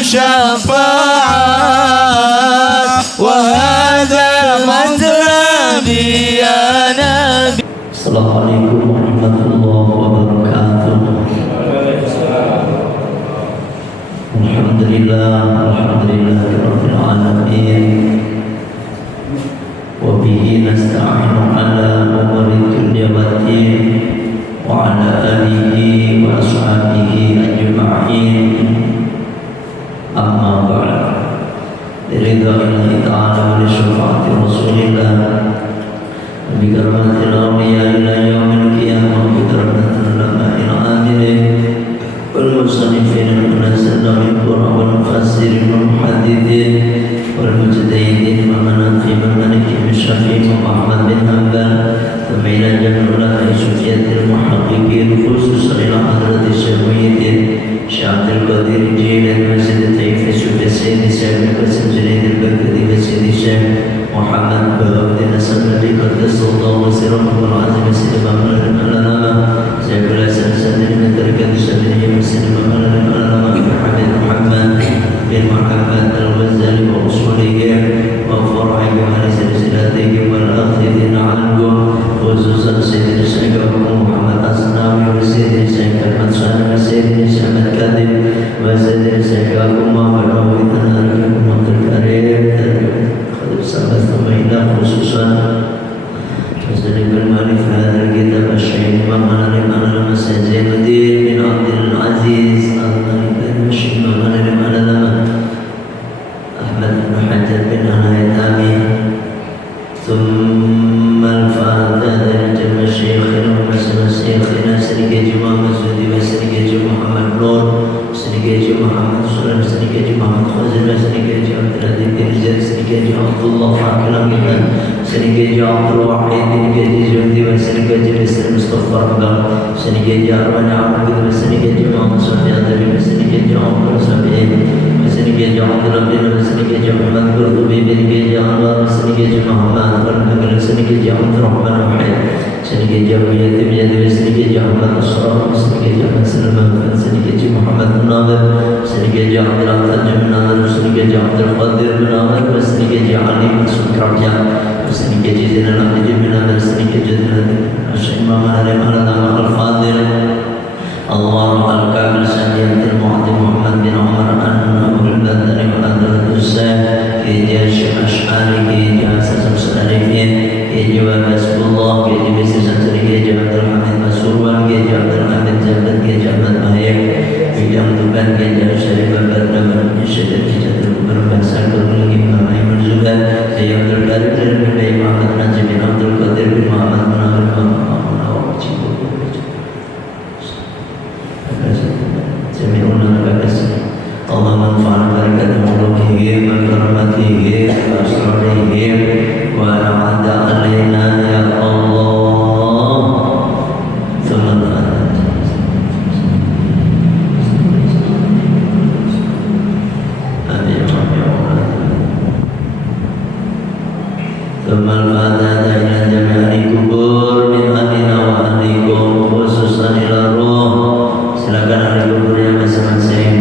شفاعة وهذا مطلبي يا نبي. السلام عليكم ورحمة الله وبركاته. الحمد لله رب العالمين وبه نستعين على أمور الدنيا والدين وعلى آله وأصحابه أجمعين. أما بعد، برضا الله تعالى ولشفاعة رسول الله بكرامة الأولياء إلى يوم القيامة بكرامة العلماء العادلين والمصنفين المنزل والقراء والمفسرين والمحدثين والمجتهدين ومناقب الملك الشفيع محمد بن حنبل ثم إلى جميع علماء سفية المحققين خصوصا إلى حضرة الشهوية شيخ عبد القادر الجيلاني وسيد طيف السوفي السيد سامي وسيد جنيد البغدادي وسيد الشيخ محمد بهاء السمري قدس الله سره العظيم سيد محمد العلامة سيد الحسن سيد من تركة الشافعية وسيد محمد العلامة حبيب محمد بن محمد الغزالي وأصوله وفرعه سلسلته والآخذين عنهم خصوصا سيد الشيخ محمد الأصنامي وسيد الشيخ أحمد صالح وسيد الشيخ أحمد كاذب وسيد الشيخ أبو محمد وإذن لكم الكريم sahabat kebaikan khususan Masjid Al-Malik hadal kitab Syekh Imam Al-Alim Al-Alam Zainuddin bin Abdul Aziz Al-Malik bin Syekh Imam Al-Alim Al-Alam Ahmad bin Hajar bin Al-Haytami ثم الفاتحة لجميع شيخنا ومسنا شيخنا سيدي محمد سيدي وسيدي محمد نور سيدي محمد سلام سيدي محمد خازن سيدي عبد العزيز بن زيد سيدي عبد الله حاكم الله سيدي عبد الواحد سيدي جندي وسيدي مستر مصطفى رمضان سيدي أربعة عبد سيدي محمد سفيان بن سيدي عبد الصبي سيدي عبد الله سيدي محمد قرطبي بن جعفر سيدي محمد بن سيدي عبد الرحمن وحيد سيدي جابية بن سيدي محمد الصراط سيدي محمد سلمان سيدي محمد بن ناظر سيدي عبد العزيز بن ناظر سيدي عبد القادر بن ناظر سيدي علي بن سكرجان سيدي زين العابدين بن ناظر سيدي جدنا الشيخ إمام العلم على الفاضل الله الكامل سيدي المعظم محمد بن عمر أبو البدر وأدرة السيد في جيش الأشعار في جاسس الصالحين في جواب حسب الله في جبس سنتري في جواب الحميد مسرور في جواب الحميد زبد في جواب المهيب في جواب دبان في جواب شريف بردمان في شدة جدد البرمان ساكر لكي مهي من زبان في عبد القادر بن بي محمد نجم بن عبد القادر بن محمد بن عبد القادر جميعنا بكسر اللهم انفعنا بركة مولوكهم وكرمتهم وأسرارهم وأعد علينا يا الله ثم ثم الفاتحة إلى جميع القبور من أهلنا وأهلكم خصوصا إلى الروح. Silakan ahli kuburnya masing-masing.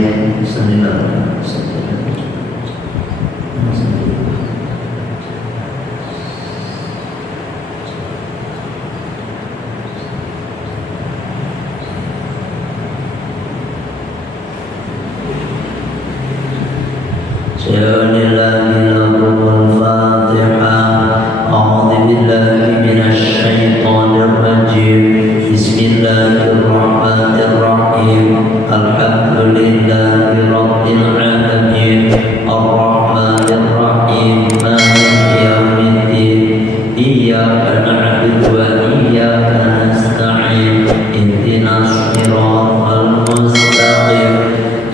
Bismillahirrahmanirrahim. Alhamdulillahi rabbil alamin. Ar-Rahmanir-Rahim. Maliki yaumiddin. Iyyaka na'budu wa iyyaka nasta'in. Ihdinas siratal mustaqim.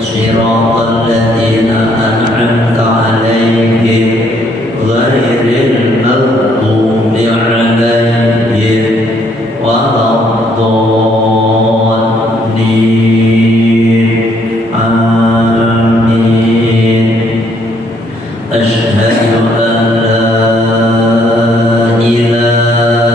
Siratal ladzina an'amta 'alaihim ghairil maghdubi 'alaihim waladdallin. Amin. Asyhadu an la ilaha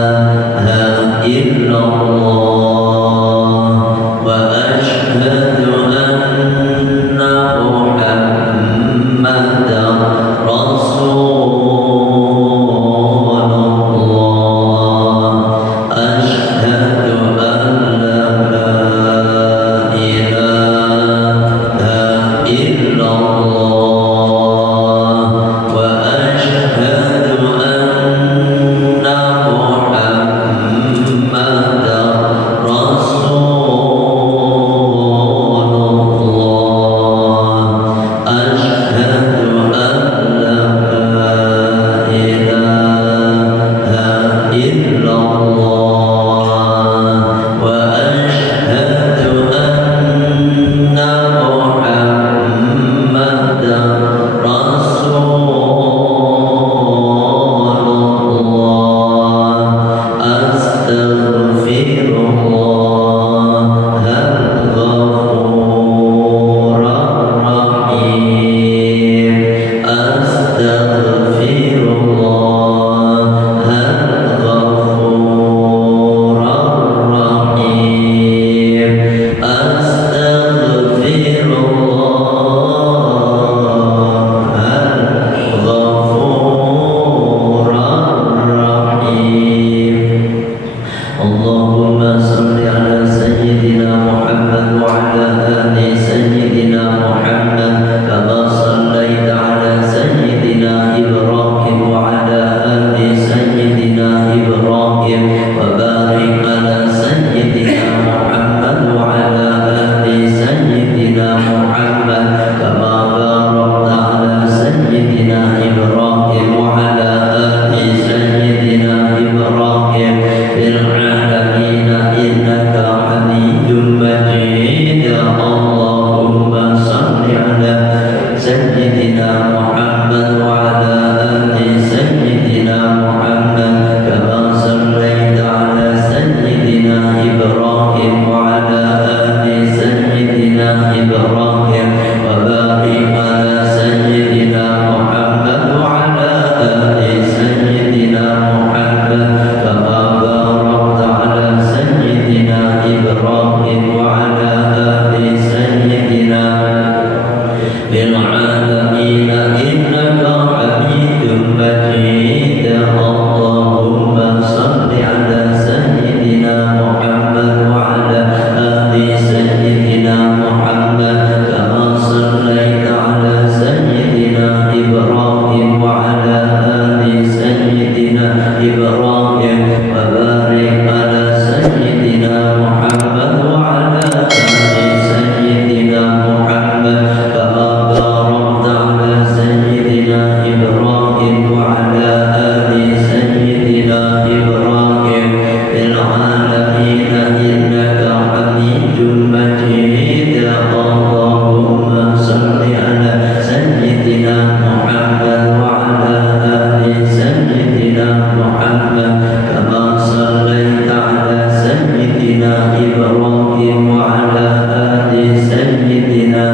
إبراهيم وبارك على سيدنا محمد وعلى آل سيدنا محمد كما باركت على سيدنا إبراهيم وعلى آل سيدنا إبراهيم في العالمين إنك حميد مجيد اللهم صل على سيدنا محمد وعلى آل سيدنا محمد كما صليت على سيدنا إبراهيم وعلى آل سيدنا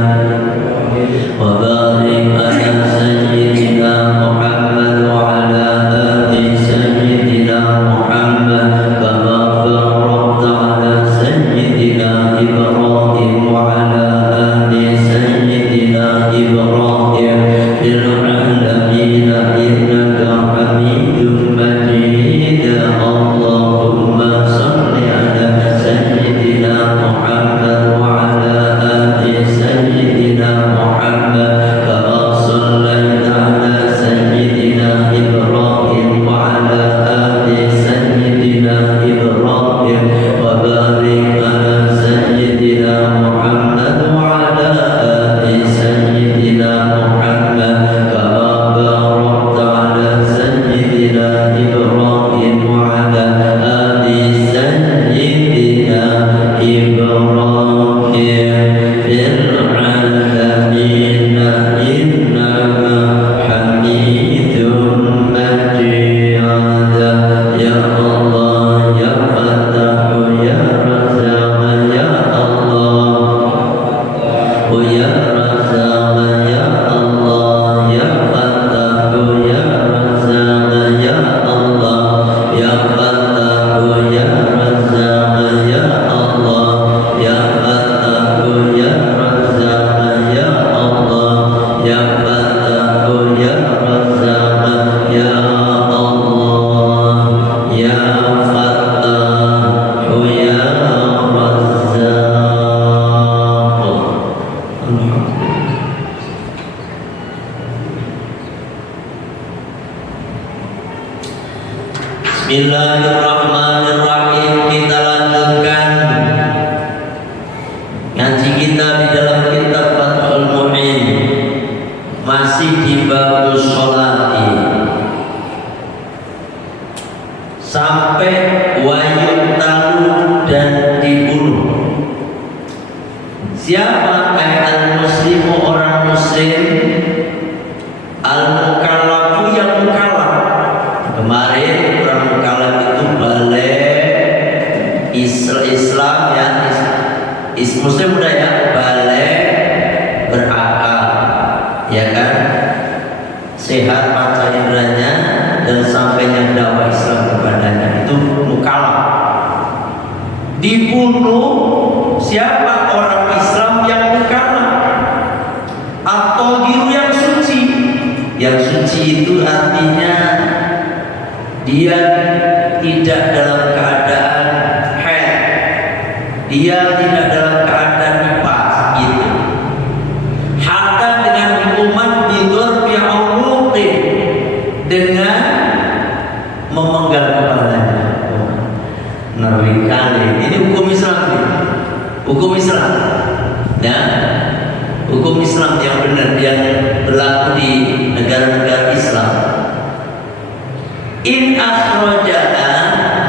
وبارك على سيدنا محمد وعلى آل سيدنا محمد كما باركت على سيدنا إبراهيم وعلى آل سيدنا إبراهيم في العالمين إنك حميد مجيد اللهم صل على سيدنا محمد وعلى آل سيدنا محمد كما صليت على سيدنا إبراهيم وعلى آل سيدنا إبراهيم وبارك على سيدنا محمد وعلى آل سيدنا محمد كما باركت على سيدنا إبراهيم وعلى آل سيدنا إبراهيم في العالمين إنك حميد مجيد يا الله يا فتاح يا رزاق يا الله يا رزاق يا الله يا فتاح يا رزاق يا الله يا فتاح يا رزاق يا الله يا فتاح يا رزاق يا الله يا فتاح يا رزاق يا الله يا فتاح يا رزاق. Bismillahirrahmanirrahim. Kita lanjutkan ngaji kita di dalam kitab Fathul Mu'in, masih di bab sholati sampai wayut talu dan dibunuh. Siapa al-muslimu, orang muslim, al-mukallafu, yang mukallaf. Kemarin orang mukallaf itu balik Islam ya, muslim udah ya, balik berakal ya kan, sehat panca inderanya dan sampainya dakwah Islam kepadanya, itu mukallaf. Dibunuh siapa orang Islam yang mukallaf atau diru yang suci. Yang suci itu artinya dia tidak dalam keadaan haid, dia tidak dalam keadaan nifas gitu. Hatta dengan hukuman tidur bi'aunuqin, dengan memenggal kepalanya. Ngeri kali. Ini hukum Islam nih. Hukum Islam ya, hukum Islam yang benar yang berlaku di negara-negara Islam. In akhrajaha,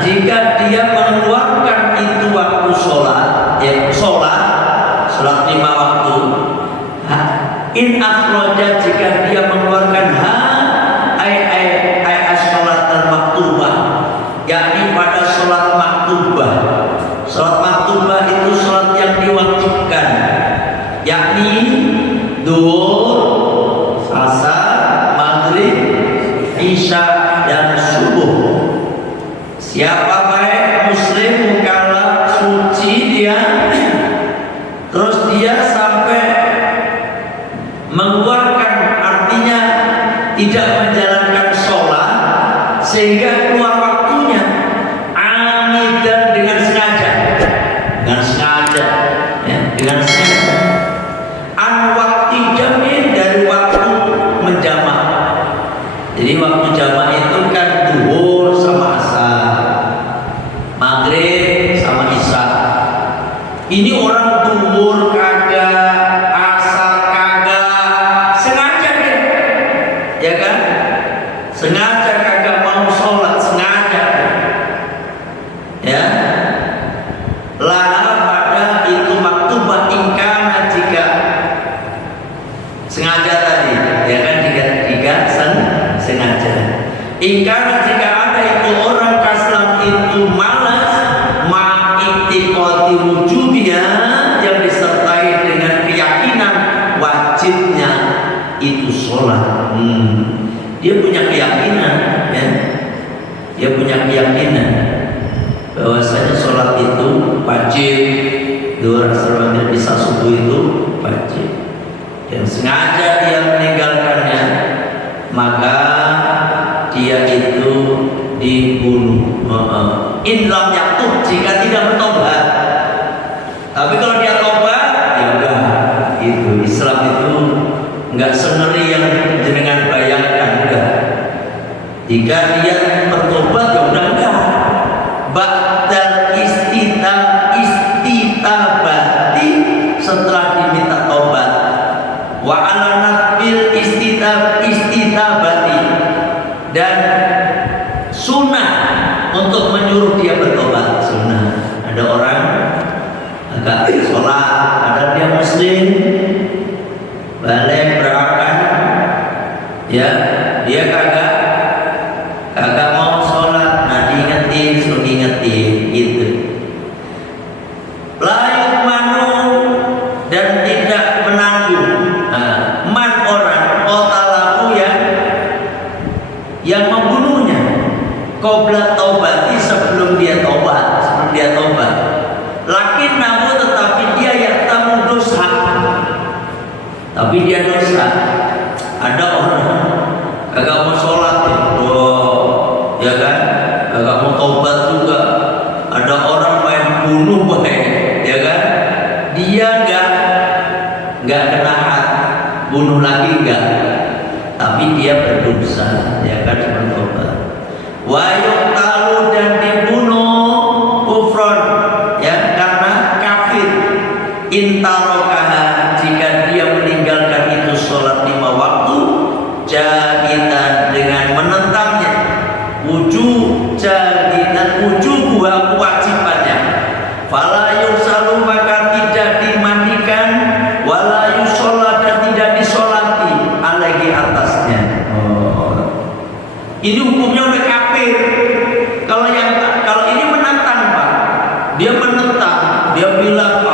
jika dia mengeluarkan itu waktu sholat, ya sholat 5 waktu. In akhraja, jika dia mengeluarkan ay as-sholat al-maktubah, yakni pada sholat maktubah. Sholat maktubah itu sholat yang diwajibkan, yakni duhur, asar, maghrib, isya dan subuh. Siapa baik muslim mukallaf suci dia, terus dia sampai mengeluarkan, artinya tidak menjalankan sholat sehingga keluar waktunya, amidan, dengan sengaja ya, dengan sengaja. An waktu jamin, dari waktu menjamak. Jadi waktu jamak itu kan duhur sama punya keyakinan bahwasanya sholat itu wajib, 2 rakaat tidak bisa subuh itu wajib, dan sengaja dia meninggalkannya, maka dia itu dibunuh. In lam yaktub, jika tidak bertobat. Tapi kalau dia tobat, ya enggak. Itu Islam itu enggak sengeri yang jenengan bayangkan, enggak. Jika dia bertobat, ya udah enggak. Ba'dal istitabati, setelah diminta tobat. Wa alanat bil istitabati, dan sunnah untuk menyuruh dia bertobat. Sunnah. Ada orang agak sholat, ada dia muslim, balik berakal, ya dia kagak mau sholat, nah diingetin, suruh diingetin gitu. Layak manu, dan tidak menanggung. Man orang qatalahu yang membunuhnya qabla taubati, sebelum dia tobat, lakin namun tetapi dia yang tamu dosa, tapi dia dosa. Ada orang kagak mau sholat ya kan, kagak mau tobat juga. Ada orang main bunuh ya kan, dia nggak kena had, bunuh lagi enggak, tapi dia berdosa, ya kan, bertobat. Wa yuqtalu, dan dibunuh kufron, ya, karena kafir. Intarokaha, jika dia meninggalkan itu sholat 5 waktu, jahidan, dengan menentangnya, buah kewajibannya. Fala yusalu, maka tidak dimandikan, wala yusola, dan tidak disolati alaihi, atasnya. Ini hukumnya udah kafir. Kalau ini menentang, Pak, dia menentang, dia bilang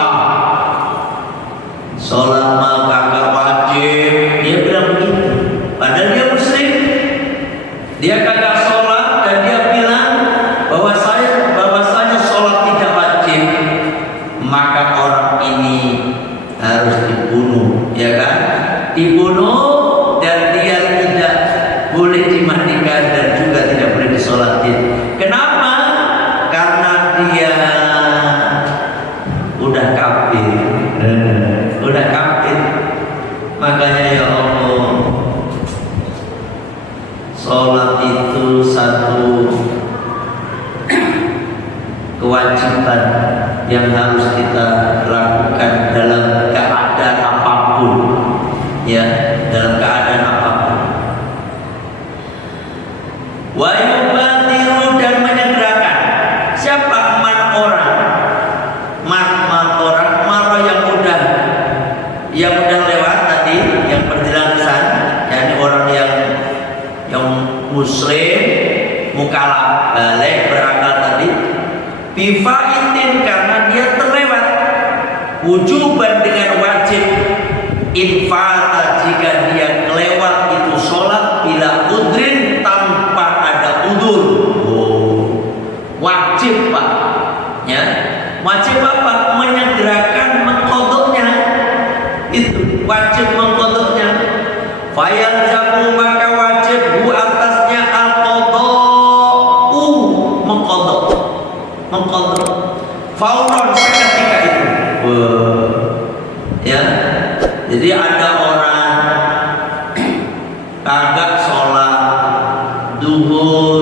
sholat mah kagak wajib, dia bilang begitu. Padahal dia muslim, dia kagak sholat, dan dia bilang bahwasanya sholat tidak wajib, maka orang ini harus dibunuh, ya kan? Dibunuh, dan dia tidak boleh dimandikan, dan juga tidak boleh disolatin. Kenapa? Karena dia udah kafir. Udah kafir. Makanya ya Allah, sholat itu satu kewajiban yang harus kita lakukan dalam keadaan apapun, ya, dalam keadaan apapun. Wa yubatiru, dan menyegerakan. Siapa man orang? Man orang, maro yang udah lewat tadi, yang berjelasan, yakni orang yang muslim, mukalaf, balik, berakal tadi. Bifaitin, karena dia terlewat. Wujuban, dengan wajib. Infata, jika dia kelewat itu sholat bila udrin, tanpa ada udur. Wajib, Pak, ya. Wajib apa? Menyegerakan mengkodoknya. Itu wajib mengkodoknya. Fayalzamu, maka wajib atasnya al-qada'u, mengkodok. Fauron, seketika itu. Ya. Jadi ada orang kagak sholat duhur,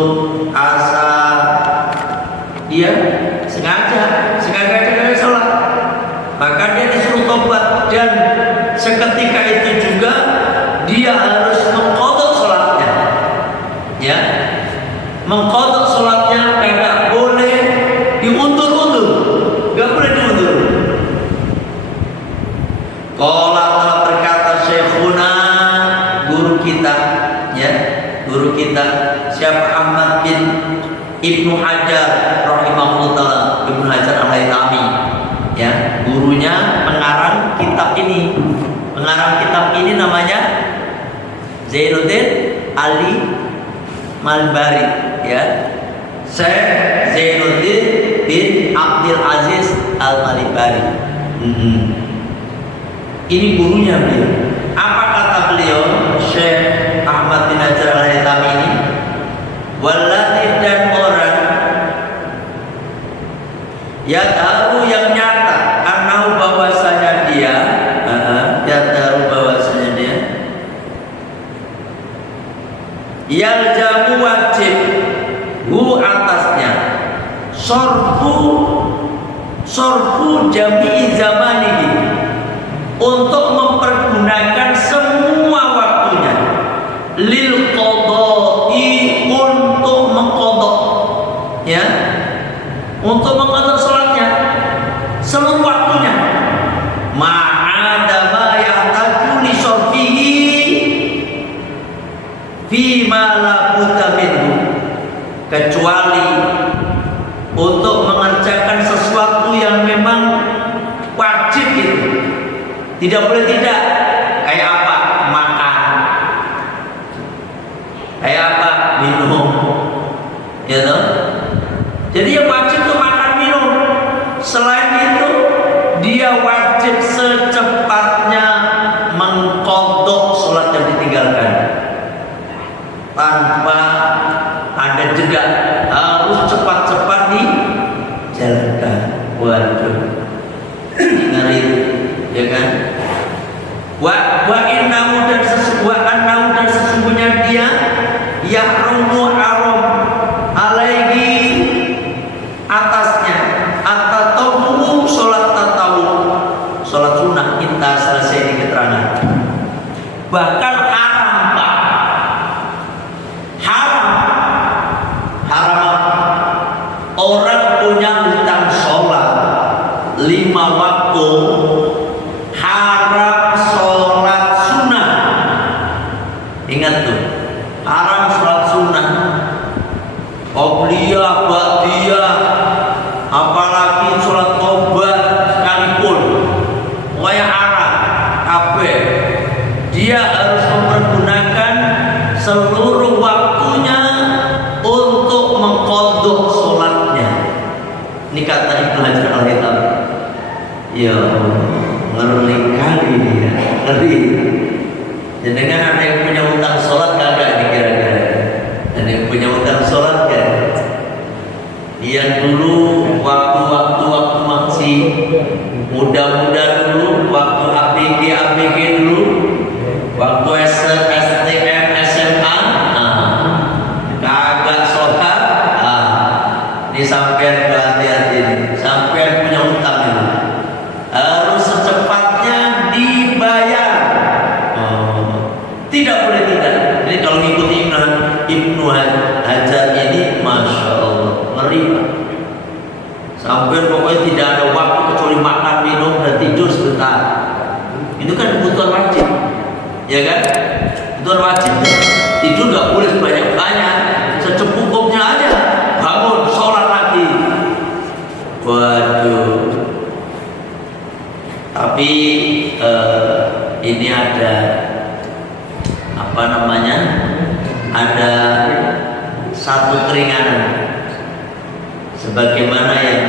asar, dia sengaja sholat, maka dia disuruh tobat, dan seketika itu juga dia harus mengqadha sholatnya, ya, mengqadha sholatnya, kagak boleh diundur-undur, gak boleh diundur. Kalau telah berkata Syekhuna, guru kita, ya, guru kita, siapa? Ahmad bin Ibnu Hajar rahimahullah, Ibnu Hajar al-Haytami, ya, gurunya pengarang kitab ini. Pengarang kitab ini namanya Zainuddin Ali Malbari, ya. Syekh Zainuddin bin Abdul Aziz Al-Malibari. Ini gurunya beliau. Apa kata beliau, Syekh Ahmad bin Hajar Al-Haytami ini? Wallati, dan orang ya tahu yang nyata, anau bahwasanya dia, ya tahu bahwasanya dia yang jamu wajib hu atasnya sorfu jami'i zamanihi, untuk mempergunakan semua waktunya, lil qadai, untuk mengqadha, ya, untuk mengqadha salatnya seluruh waktunya, ma'ada ma yahtaju li sorfihi fi ma la budda minhu, kecuali untuk mengerjakan sesuatu yang memang wajib itu, tidak boleh tidak. Kayak apa? Makan. Kayak apa? Minum. Ya toh? Jadi yang wajib itu makan minum. Selain itu dia wajib secepatnya mengqadha salat yang ditinggalkan, tanpa ada jeda, harus cepat-cepat dijalankan. Waduh, ngeri, ya kan? Wa innahu, dan sesungguhnya dia yahrumu haram alaihi, atasnya at-tatawwu, salat tatawu, salat sunnah. Kita selesai di keterangan. Bahkan haram, Pak. Haram orang punya hutang sholat 5 waktu, haram sholat sunnah. Ingat tuh, haram sholat sunnah, qobliyah, ba'diyah, apalagi sholat tobat sekalipun, pokoknya haram kabeh. Dia harus mempergunakan seluruh waktunya untuk mengqadha sholatnya. Ini kata Ibnu Hajar Al-Haytami. Ya ngeri kali dia, ngeri. Jangan ada yang punya utang sholat kagak nih kira-kira? Ada yang punya utang sholat kan? Yang dulu waktu masih muda-muda dulu, waktu ABG dulu, waktu STM, SMA, kagak sholat. Ini sampai hati-hati nih, sampai punya utang ini, harus secepatnya dibayar. Tidak boleh tidak. Jadi kalau ngikuti Ibnu Hajar ini, masya Allah, ngeri. Sampai pokoknya tidak ada waktu kecuali makan, minum, dan tidur sebentar. Itu kan kebutuhan wajib, ya kan? Kebutuhan wajib. Tidur nggak boleh banyak-banyak, secukupnya aja. Bangun, sholat lagi. Waduh. Tapi ini ada apa namanya? Ada satu keringanan, sebagaimana yang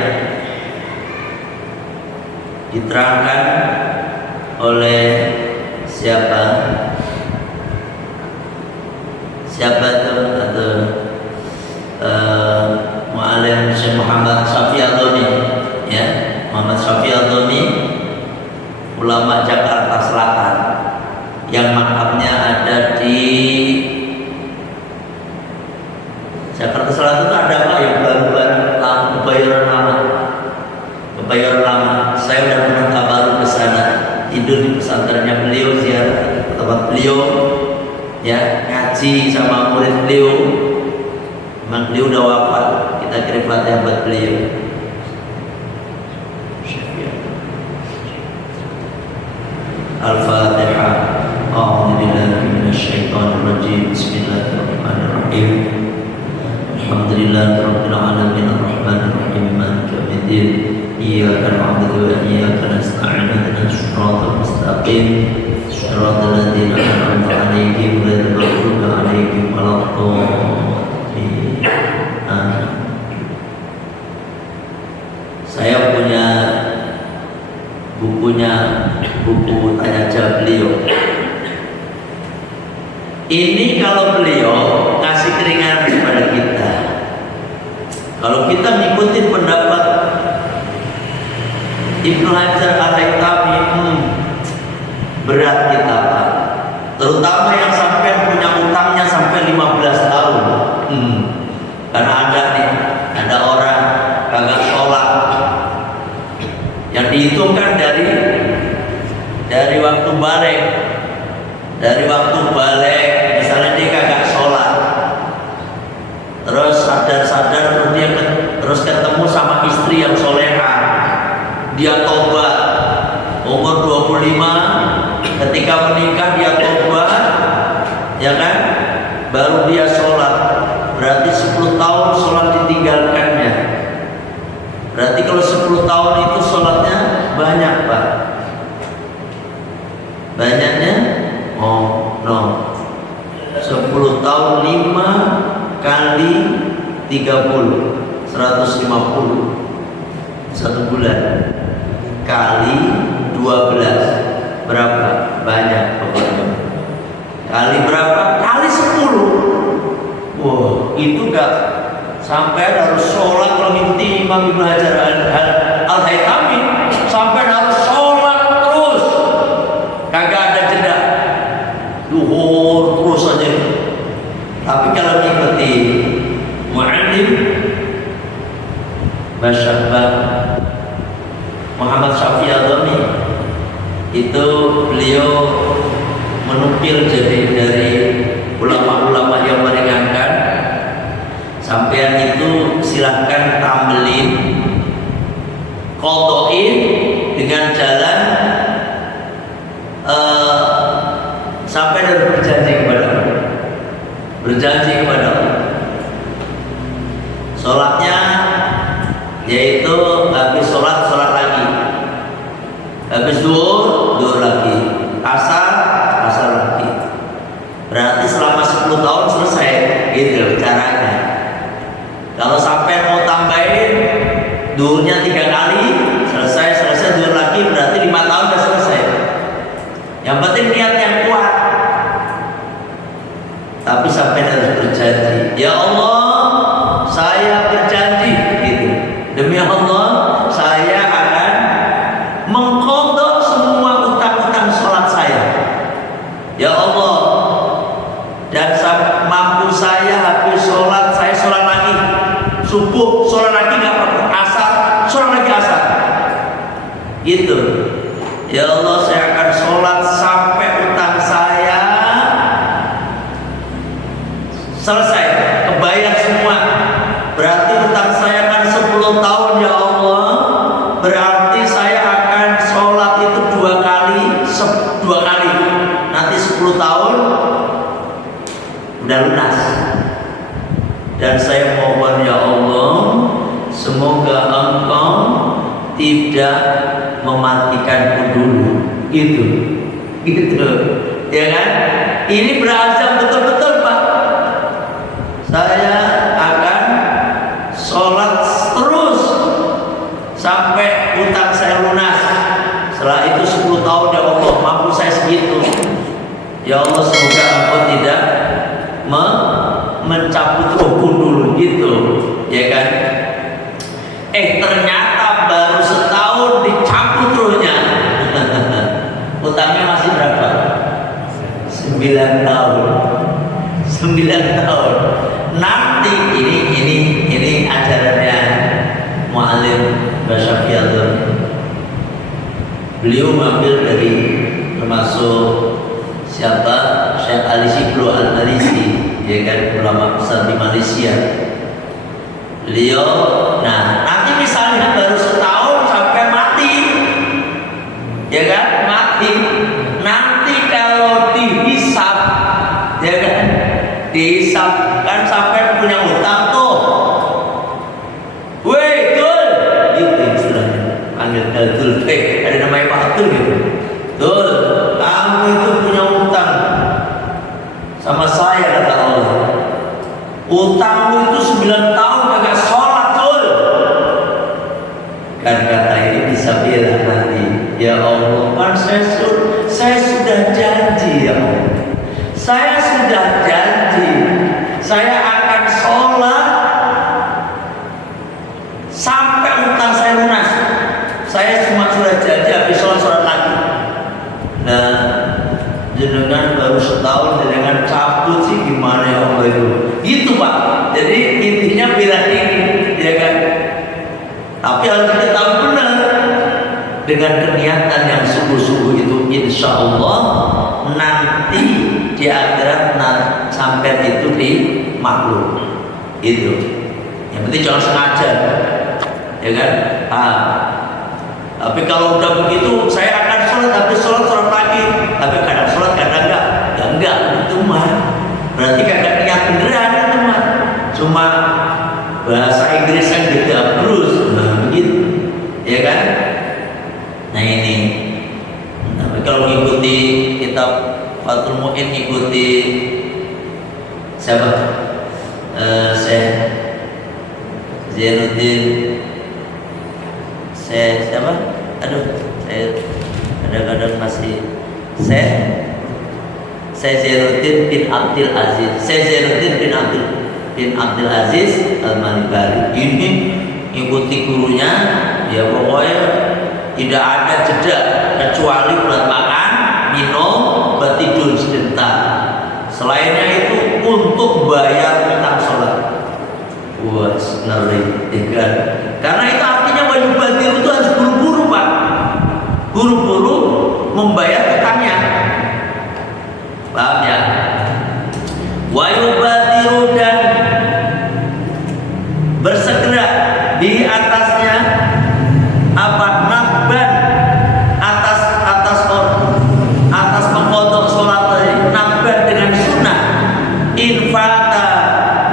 diterangkan oleh siapa tuh, atau Mu'alim Syekh Muhammad Syafi Al-Doni, ya, Muhammad Syafi Al-Doni, ulama Jakarta Selatan, yang makamnya ada di Jakarta Selatan. Itu ada apa yang baru Kebayoran Lama. Saya udah pernah kabar ke sana, tidur di pesantrennya beliau, ziarah ke tempat beliau, ya, ngaji sama murid beliau. Memang beliau udah wafat, kita kirim Fatihah buat beliau. Al-Fatihah. A'udzu billahi minasyaitonir rajim. Bismillahirrahmanirrahim. Alhamdulillahirabbil alamin, arrahmanir rahim, maliki yaumiddin. Iyyaka na'budu wa iyyaka nasta'in. Ihdinas siratal mustaqim, siratal ladzina an'amta 'alaihim ghairil maghdubi 'alaihim waladdallin. Amin. beliau. Ini kalau beliau ngasih keringanan kepada kita. Kalau kita ngikutin pendapat Ibnu Hajar Al-Haytami, berat kita Pak. Terutama yang sampai punya utangnya sampai 15 tahun. Karena ada orang kagak sholat. Yang dihitungkan dari waktu balik. Dari waktu balik, misalnya dia kagak sholat, terus sadar-sadar terus ketemu sama istri yang soleha, dia tobat umur 25, ketika menikah dia tobat, ya kan, baru dia sholat, berarti 10 tahun sholat ditinggalkannya. Berarti kalau 10 tahun itu sholatnya banyak Pak. Banyaknya? Oh no, 10 tahun 5 kali 30 150 1 bulan kali 12 berapa? Banyak pokoknya. Kali berapa? Kali 10. Wow, itu gak sampai harus sholat. Kalau ngikutin Imam Ibnu Hajar Al-Haytami sampai harus sholat terus, kagak ada jeda, duhur terus aja. Tapi kalau ngikuti Mu'allim Basyabah Muhammad Syafi'i Adhami, itu beliau menukil jadi dari ulama-ulama yang meringankan. Sampean itu silahkan tamelin, qadhain dengan jalan sampai dan berjanji kepada Allah. Berjanji kepada Allah. Sholatnya yaitu habis sholat lagi, habis duhur lagi, asar lagi. Berarti selama 10 tahun selesai, gitu caranya. Kalau sampai mau tambahin duhurnya 3 kali, selesai duhur lagi, berarti 5 tahun sudah selesai. Yang penting niat yang kuat. Tapi sampai harus berjanji, ya Allah, saya berjanji gitu. Demi Allah, saya akan mengqadha semua utang-utang sholat saya. Ya Allah, dan mampu saya habis sholat, saya sholat lagi. Subuh, sholat lagi nggak apa-apa. Asar, sholat lagi asar. Gitu. Ya Allah, saya akan sholat sampai utang saya selesai, kebayar semua. Berarti utang saya kan 10 tahun ya Allah. Berarti saya akan sholat itu 2 kali. Nanti 10 tahun udah lunas. Dan saya mohon ya Allah, semoga Engkau tidak mematikanku dulu. Gitu ya kan? Ini berazam betul-betul Pak. Saya akan sholat terus sampai utang saya lunas. Setelah itu 10 tahun ya Allah, mampu saya segitu. Ya Allah, semoga Engkau tidak mencabut ruhku dulu, gitu ya kan. Ternyata baru setahun dicabut ruhnya. Utangnya masih berapa? 9 tahun. 9 tahun. Nanti ini ajarannya Mu'allim Basyafi Adhami. Beliau mengambil dari termasuk siapa? Syekh Ali Shiblu Al-Malisi, ya kan, ulama besar di Malaysia. Beliau, nah nanti misalnya baru setahun sampai mati, ya kan, mati. Nanti kalau dihisab, ya kan, dihisab kan sampai punya utang tuh. Weh, Dul, gitu istilahnya. Panggil Dul, ada namanya Pak Dul gitu. Dul, kamu itu punya utang sama saya, kata Allah. Utangmu itu 9 tahun kagak sholat, Dul. sampai utang saya lunas. Saya cuma sudah janji habis sholat lagi. Nah, jenengan baru setahun jenengan cabut sih, gimana ya Allah itu? Gitu Pak. Jadi intinya bila ini, ya kan? Tapi harus kita tahu benar dengan keniatan yang sungguh-sungguh itu, insya Allah nanti di akhirat sampai itu di makhluk itu. Yang penting jangan sengaja, ya kan? Tapi kalau udah begitu, saya akan sholat, tapi sholat lagi, tapi kadang sholat kadang enggak, ya enggak itu mah. Berarti kadang niat beneran itu mah. Cuma bahasa Inggris kan gitu terus, begitu, ya kan? Nah ini, tapi kalau ngikuti kitab Fathul Mu'in, ngikuti siapa? Syekh Zainuddin, siapa? Aduh, saya kadang-kadang masih Syekh Zainuddin bin Abdul Aziz. Syekh Zainuddin bin Abdul Aziz Al-Malibari ini ikuti gurunya, ya pokoknya tidak ada jeda kecuali buat makan, minum, buat tidur sebentar. Selainnya itu untuk bayar utang sholat. Wah, ngeri, ya. Karena itu artinya wajib badir itu harus buru-buru Pak, buru-buru membayar utangnya. Paham ya? Wajib badir dan bersegera di atasnya apa? Nakban atas mengkodok sholat tadi. Nakban dengan sunnah. Infata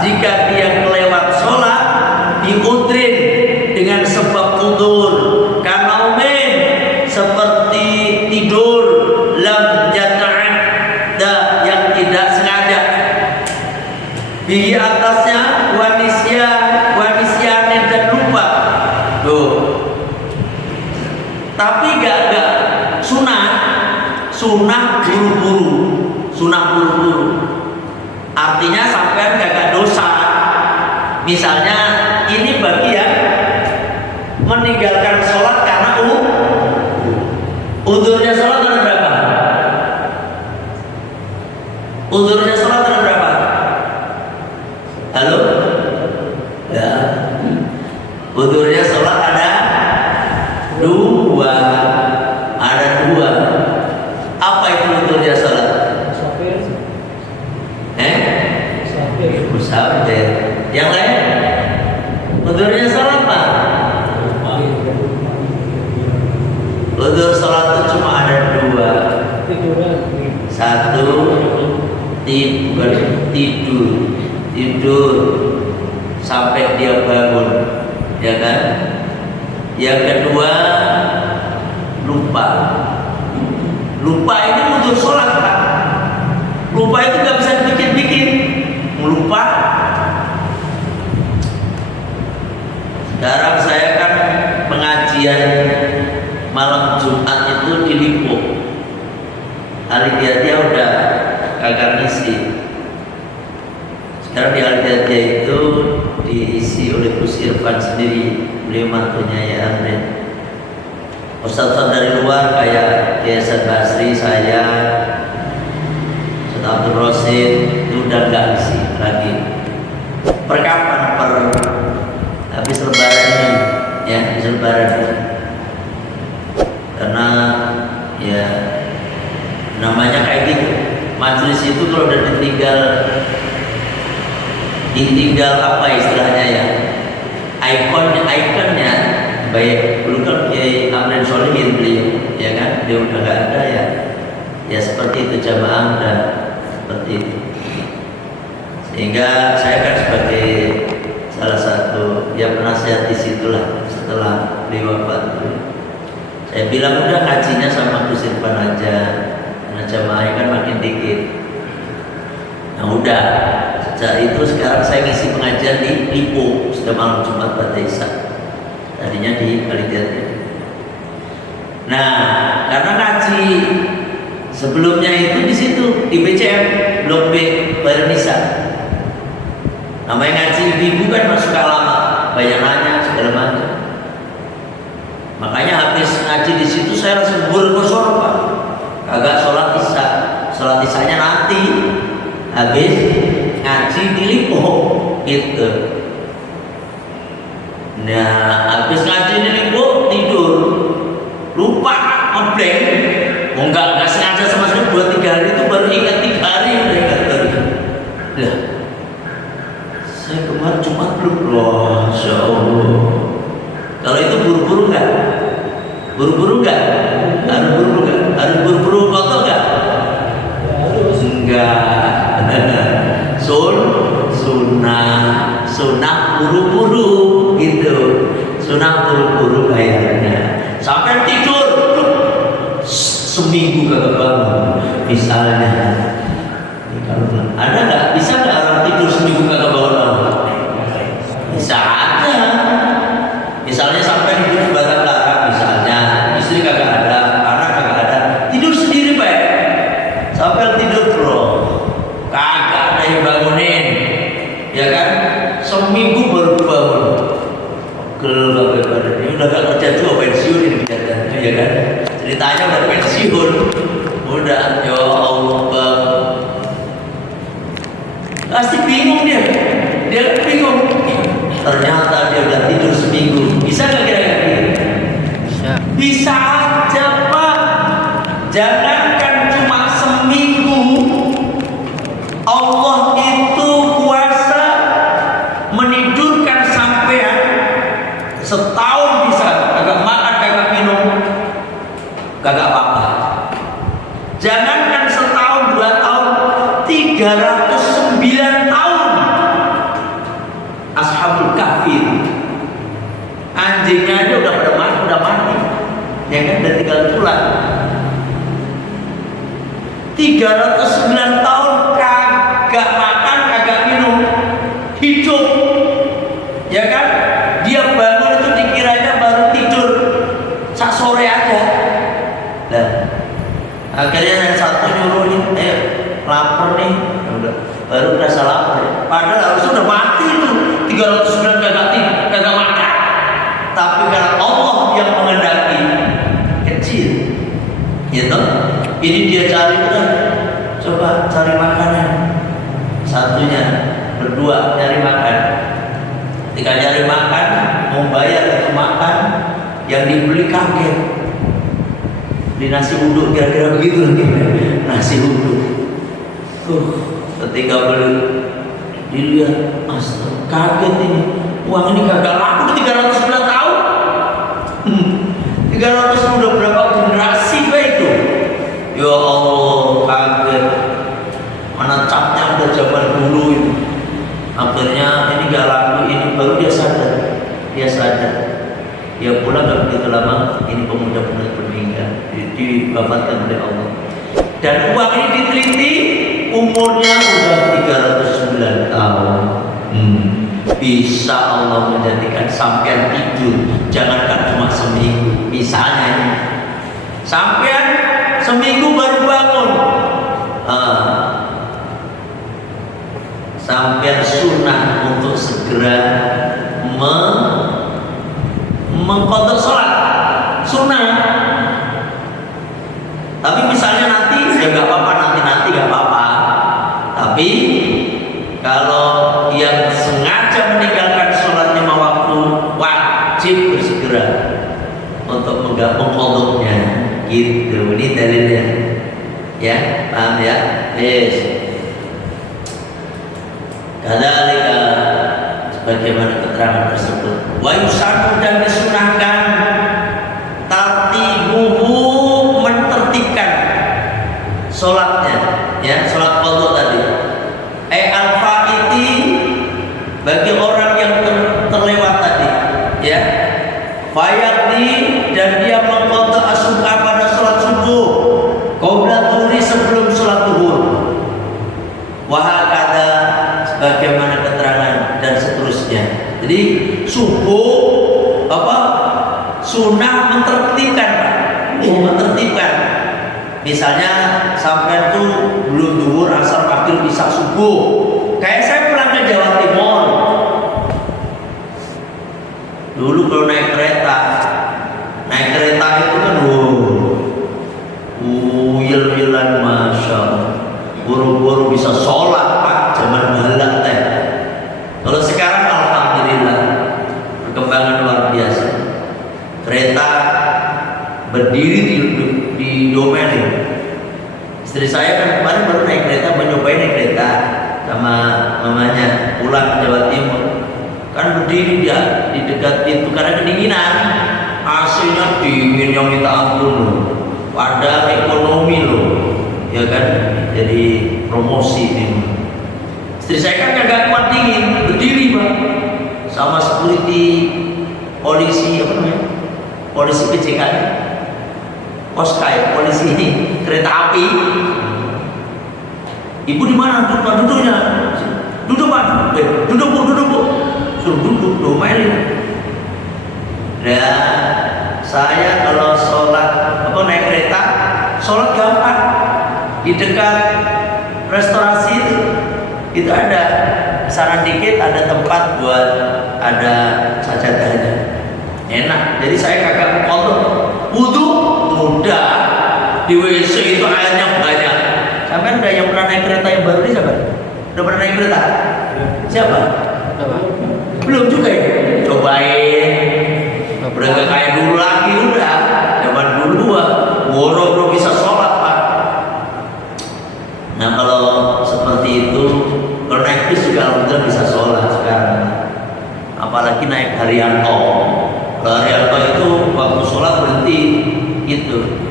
jika dia kelewat sholat, diudrin dengan sebab udur, kanaumin seperti tidur, lam jata'an yang tidak sengaja, di atasnya wanisyanin dan lupa. Tuh. Tapi gak sunah buru-buru. Artinya sampai gak dosa. Misalnya ini bagian meninggalkan sholat karena udurnya sholat ada berapa? Udurnya sholat ada berapa? Halo? Ya. Udurnya sholat ada dua. Apa itu udurnya sholat? Musafir. Yang lain? Udurnya sholat Pak? Udur sholat itu cuma ada dua. Satu, tidur sampai dia bangun, ya kan? Yang kedua, lupa ini udur sholat Pak. Lupa itu gak bisa bikin lupa. Sekarang saya kan pengajian malam Jumat itu di Lipo. Hari dia udah kagak ngisi. Sekarang di hari dia itu diisi oleh Gus Irfan sendiri, beliau mantunya ya Amrin. Ustaz-ustaz dari luar kayak Hasan Basri, saya, Ustaz Abdul Rosid itu udah nggak isi lagi. Perkapan habis lebaran ini, ya habis lebaran ini. Karena ya namanya kayak gitu. Majelis itu kalau udah ditinggal apa istilahnya ya? Ikonnya baik dulu kan Kiai Amrin Solihin beliau, ya kan? Dia udah nggak ada ya. Ya seperti itu jamaah dan seperti itu. Sehingga saya kan sebagai salah satu yang penasihat di situlah setelah beliau wafat. Saya bilang udah ngajinya sama Gus Irfan aja, karena jamaahnya kan makin dikit. Nah udah, sejak itu sekarang saya ngisi pengajian di Lipo setiap malam Jumat pada Isya. Tadinya di Kalimantan. Nah, karena ngaji sebelumnya itu di situ di BCM Blok B Baranisa. Namanya ngaji ibu kan masuk lama, banyak nanya. segala macam. Makanya habis ngaji di situ saya langsung berkosor Pak. Kagak sholat isya. Sholat isyanya nanti habis ngaji di Lipo gitu. Nah habis ngaji di Lipo tidur, lupa ngeblank. Enggak sengaja sama sekali 2-3 hari itu baru ingat 3 hari udah ingat baru. Lah, saya kemarin Jumat belum loh, Masya Allah. Kalau itu buru-buru nggak? Buru-buru nggak? Harus buru-buru nggak? Harus buru-buru kotor nggak? Enggak. Sunnah buru-buru gitu. Sunnah buru-buru kayaknya. Sampai tidur seminggu kagak bangun. Misalnya, ini kalau ada nggak? Bisa nggak orang tidur seminggu kagak bangun? Bisa aja. Misalnya sampai hidup sebatang-kara, misalnya istri kagak ada, anak kagak ada, tidur sendiri Pak. Sampai tidur bro, kagak ada yang bangunin, ya kan? Seminggu baru bangun. Kalau ini udah gak kerja juga pensiun ini kelihatannya, ya kan? Ceritanya udah pensiun, udah ya Allah Bang. Pasti bingung dia kan bingung. Ternyata dia udah tidur seminggu. Bisa nggak kira-kira? Bisa aja Pak. Jangankan cuma seminggu, Allah itu kuasa menidurkan sampean setahun bisa. Kagak makan, kagak minum, kagak apa-apa. Jangankan setahun, 2 tahun, 309 tahun. Ashabul Kahfi, anjingnya aja udah mati, ya kan? Dan tinggal tulang. 309 tahun kagak makan, kagak minum, hidup, ya kan? Dia bangun itu dikiranya baru tidur sak sore aja. Nah, akhirnya yang satu nyuruh, lapar nih, baru berasa lapar. Padahal harusnya udah mati itu. 309 kagak makan. Tapi karena Allah yang mengendaki, kecil gitu. Ini dia cari terus, coba cari makanan. Satunya berdua cari makan. Ketika cari makan, mau bayar untuk makan, yang dibeli kaget. Di nasi uduk kira-kira begitu lagi. Nasi uduk. Ketika beli dilihat, astaga, kaget ini. Uang ini kagak laku 309 tahun. 300 udah berapa generasi Pak itu? Ya Allah, kaget. Mana capnya udah zaman dulu itu. Akhirnya ini gak laku, ini baru dia sadar. Dia pulang gak begitu lama, ini pemuda meninggal, dibabatkan oleh Allah. Dan uang ini diteliti, umurnya udah 309 tahun. Bisa Allah menjadikan sampean tidur, jangankan cuma seminggu. Misalnya ini, sampean seminggu baru bangun, sampean sunnah untuk segera mengqadha sholat sunnah. Tapi misalnya nanti ya nggak apa-apa, nanti nggak apa-apa. Tapi kalau yang sengaja meninggalkan sholat 5 waktu, wajib bersegera untuk mengqadhanya gitu. Ini dalilnya, ya paham ya? Yes. Kadzalika, sebagaimana keterangan tersebut. Wa yusannu, dan disunahkan tartibuhu, mentertibkan sholatnya, ya sholat qadha tadi. Al-faiti, bagi orang yang terlewat tadi, ya. Fayaqdi, dan dia mengqadha as-subha pada sholat subuh, qabla dhuhri, sebelum sholat zuhur. Wa hakadha, sebagaimana keterangan dan seterusnya. Jadi subuh sunnah mentertibkan, mentertibkan. Misalnya sampai tuh belum zuhur, asar, maghrib, isya, subuh. Kayak saya pulang ke Jawa Timur, Dulu kalau naik kereta itu kan uyel-uyelan, masya Allah, buru-buru bisa sholat Pak, zaman bahala teh. Kalau sekarang alhamdulillah perkembangan luar biasa. Kereta berdiri di domelin. Istri saya kan kemarin baru naik kereta, mencobain naik kereta sama mamanya pulang ke Jawa Timur. Kan berdiri dia di dekat pintu karena kedinginan, AC-nya dingin yang minta ampun loh. Pada ekonomi loh, ya kan, jadi promosi ini. Istri saya kan agak kuat dingin, berdiri Pak, sama security polisi apa namanya, polisi PJK, Poskai, polisi ini kereta api. Ibu di mana duduknya? Duduk Pak, duduk Bu, suruh duduk, domelin. Dan saya kalau sholat naik kereta, sholat gampang. Di dekat restorasi itu ada sana dikit, ada tempat buat ada sajadahnya, enak. Jadi saya kagak kotor. Wudu mudah, di WC itu airnya banyak. Sampai udah yang pernah naik kereta yang baru ini siapa? Udah pernah naik kereta? Siapa? Belum juga ya? Cobain. Udah gak kayak dulu lagi, udah zaman dulu woro bisa sholat Pak. Nah kalau seperti itu, kalau naik bis juga alhamdulillah bisa sholat sekarang. Apalagi naik Haryanto. Kalau Haryanto itu waktu sholat berhenti gitu.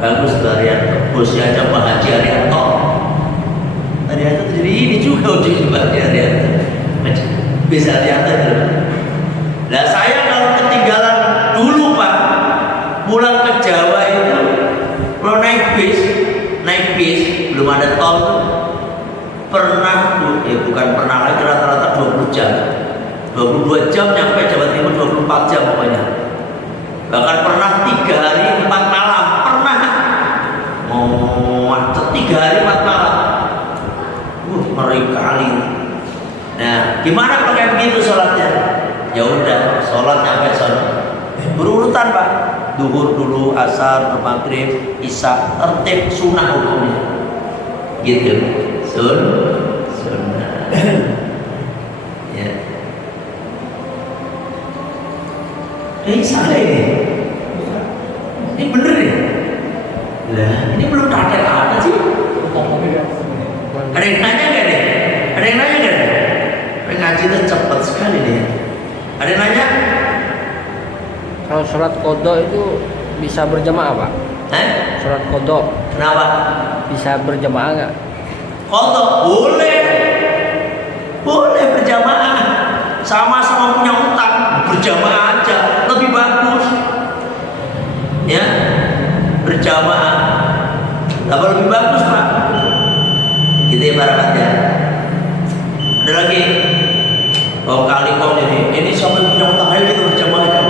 Bagus Haryanto. Bosnya aja Pak Haji Haryanto. Haryanto jadi ini juga uji Pak Haji Haryanto. Bisa Haryanto itu. Nah saya kalau ketinggalan dulu Pak, pulang ke Jawa itu, kalau naik bis belum ada tol tuh, pernah bukan pernah lagi, rata-rata 20 jam 22 jam nyampe Jawa Timur, 24 jam pokoknya. Bahkan pernah 3 hari 4 malam, pernah macet 3 hari 4 malam. Ngeri kali. Nah gimana kalau kayak begitu sholatnya? Ya udah, sholat nyampe sholat berurutan Pak. Duhur dulu, asar, maghrib, isya, tertib sunnah hukumnya. Gitu. Sunnah. Ya. Ini salah ini. Ini bener ya? Lah, ini belum ada sih. Ada yang nanya gak nih? Ada yang nanya gak nih? Ngaji itu cepat sekali nih. Ada yang nanya? Kalau sholat qadha itu bisa berjamaah Pak? Sholat qadha. Kenapa? Bisa berjamaah nggak? Qadha boleh berjamaah. Sama-sama punya utang, berjamaah aja lebih bagus. Ya, berjamaah. Apa lebih bagus Pak? Gitu ya barakatnya. Ada lagi. Oh kali kok jadi ini sampai punya utang aja kita berjamaah aja.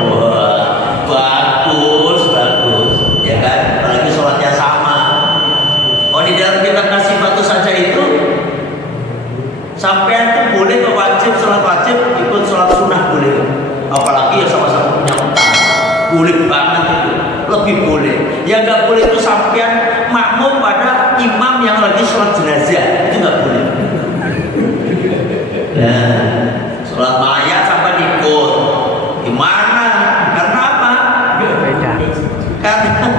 Bagus, ya kan? Apalagi sholatnya sama. Oh di dalam kitab Nasibatus saja itu sampean tuh boleh ke wajib, sholat wajib, ikut sholat sunnah boleh. Apalagi ya sama-sama punya utang, boleh banget itu, lebih boleh. Yang nggak boleh itu sampean makmum pada imam yang lagi sholat jenazah, itu nggak boleh. Nah, sholat mayat sampai ikut, gimana? Karena apa? Beda. Karena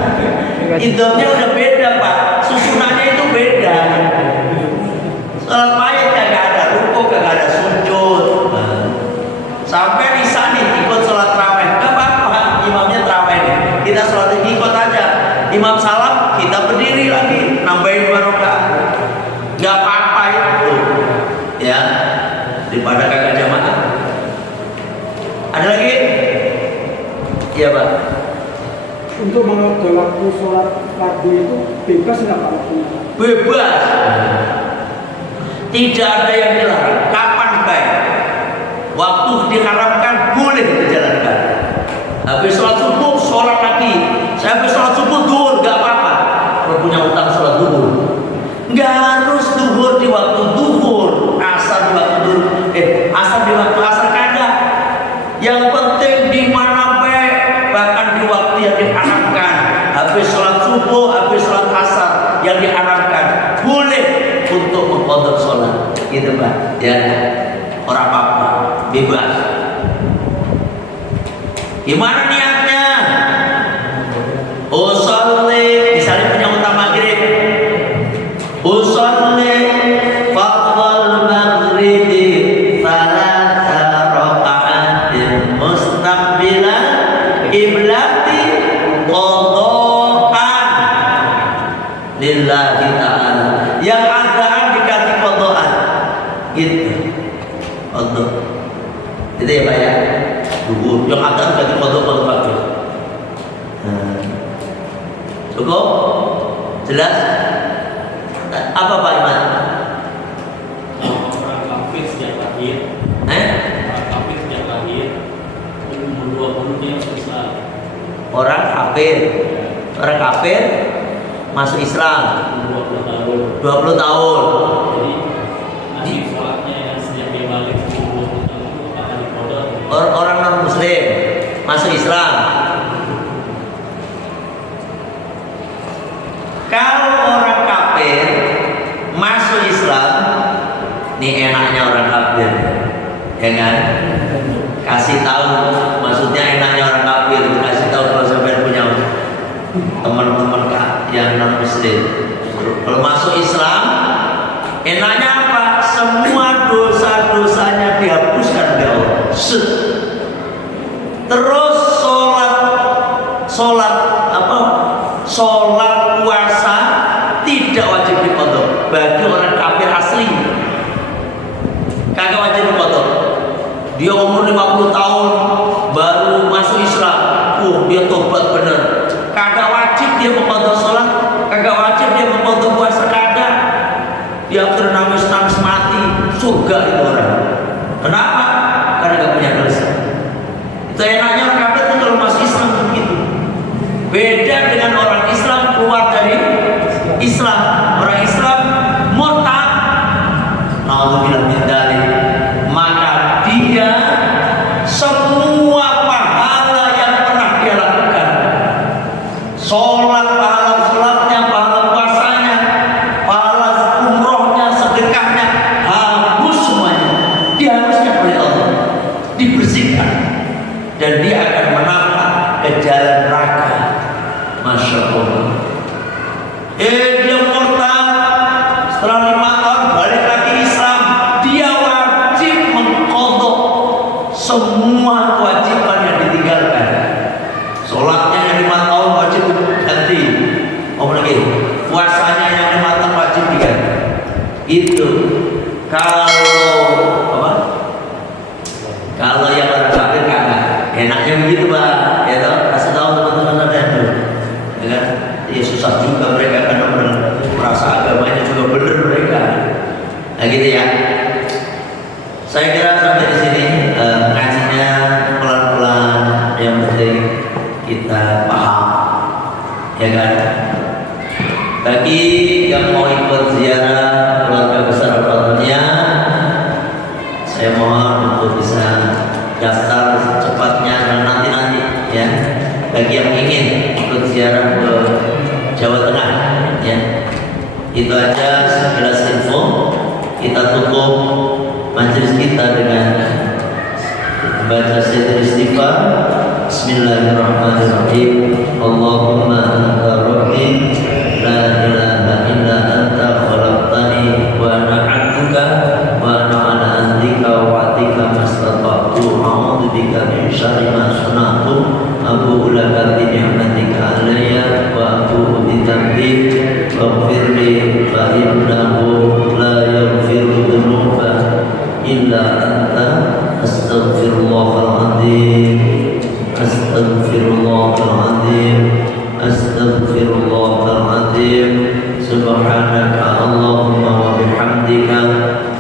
idamnya udah beda Pak, susunannya itu beda. Sholat mayat kagak ada rukuk, kagak ada sujud. Sampai di sana ikut sholat tarawih, nggak apa-apa, imamnya tarawih nih. Kita sholat ini ikut aja. Imam salam, kita berdiri lagi, nambahin 2 rakaat. Nggak apa-apa itu, ya. Daripada kagak jamaah. Ada lagi? Iya Pak. Untuk mengatur waktu sholat fardu itu bebas nggak Pak? Bebas. Tidak ada yang dilarang. Kapan baik? Waktu diharapkan boleh dijalankan. Habis sholat subuh sholat lagi. Saya habis sholat subuh duhur nggak apa-apa. Kalau punya utang sholat duhur, nggak harus duhur di waktu duhur, asar di waktu duhur, asar di waktu asar kagak. Yang Yang penting di mana bahkan di waktu yang dianjurkan, habis sholat subuh, habis sholat asar yang dianjurkan, boleh untuk mengqadha sholat, gitu Pak. Ya, orang apa-apa, bebas. Gimana niatnya? Usolli, misalnya punya utama maghrib. Usolli fardhal maghribi salasa raka'atin mustaqbilan qiblati qadhaan lillahi ta'ala. Yang adaan diganti qadhaan. Gitu. Qadha. Itu ya Pak ya. Dulu yang adaan ganti qadha pakai. Cukup? Jelas? Apa Pak Iman? Orang kafir sejak lahir. Orang kafir sejak lahir umur 20 dia masuk Islam. Orang kafir masuk Islam Umur 20 tahun. 20 tahun. Jadi nasib sholatnya yang sejak dia balik umur 20 tahun itu akan diqadha. Orang non muslim masuk Islam. Kalau orang kafir masuk Islam, ini enaknya orang kafir, ya kan? Kasih tahu, maksudnya enaknya orang kafir, kasih tahu kalau sampai punya teman-teman yang non muslim. Kalau masuk Islam, enaknya apa? Semua dosa-dosanya dihapuskan oleh Allah. Terus sholat puasa tidak wajib diqadha bagi orang kafir asli. Kagak wajib diqadha. Dia umur 50 tahun baru masuk Islam, dia tobat bener. Kagak wajib dia mengqadha sholat, kagak wajib dia mengqadha puasa, kagak. Dia nangis mati, surga itu orang. Kenapa? Karena gak punya dosa. Itu enaknya orang kafir itu kalau masuk Islam begitu. Beda dengan orang Islam keluar dari Islam. Orang Islam murtad, naudzubillah min dzalik, maka dia semua pahala yang pernah dia lakukan, sholat, pahala sholatnya, pahala puasanya, pahala umrohnya, sedekahnya, habis semuanya, dihapuskan oleh Allah, dibersihkan, dan dia akan menampak ke jalan neraka. Masya Allah. Dia murtad setelah 5 tahun balik lagi Islam, dia wajib mengqadha semua kewajiban yang ditinggalkan. Sholatnya yang 5 tahun wajib ganti. Lagi puasanya yang 5 tahun wajib diganti. Itu kalau yang orang kafir kagak. Enaknya begitu Pak. Ya toh, kasih tahu teman-teman ada dulu. Ya kan? Ya susah juga mereka karena merasa agamanya juga benar mereka. Nah gitu ya. Saya kira sampai di sini ngajinya pelan-pelan, yang penting kita paham, ya kan? Bagi yang mau ikut ziarah keluarga besar Al-Fatihnya, saya mohon untuk bisa daftar secepatnya dan nanti ya. Bagi yang ingin ikut ziarah ke Jawa Tengah, ya, itu aja sekilas info. Kita tutup majelis kita dengan baca syair istighfar. Bismillahirrahmanirrahim. Allahumma anta rabbi la ilaha illa anta khalaqtani wa ana 'abduka wa ana 'ala ahdika wa wa'dika mastata'tu a'udzu bika min syarri ma sana'tu abu'u laka bi ni'matika 'alayya wa atubu bi dhanbi waghfir li fa innahu la yaghfiru dhunuba illa anta astaghfirullahal adzim astaghfirullahal adzim astaghfirullahal adzim subhanaka allahumma wa bihamdika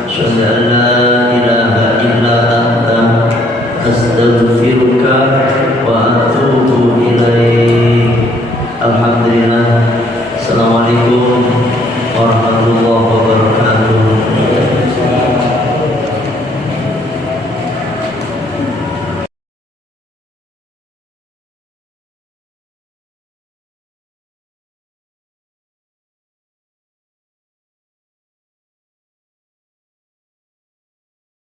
asyhadu an la ilaha illa anta astaghfiruka wa atubu ilaik. Alhamdulillah. Assalamualaikum warahmatullahi wabarakatuh.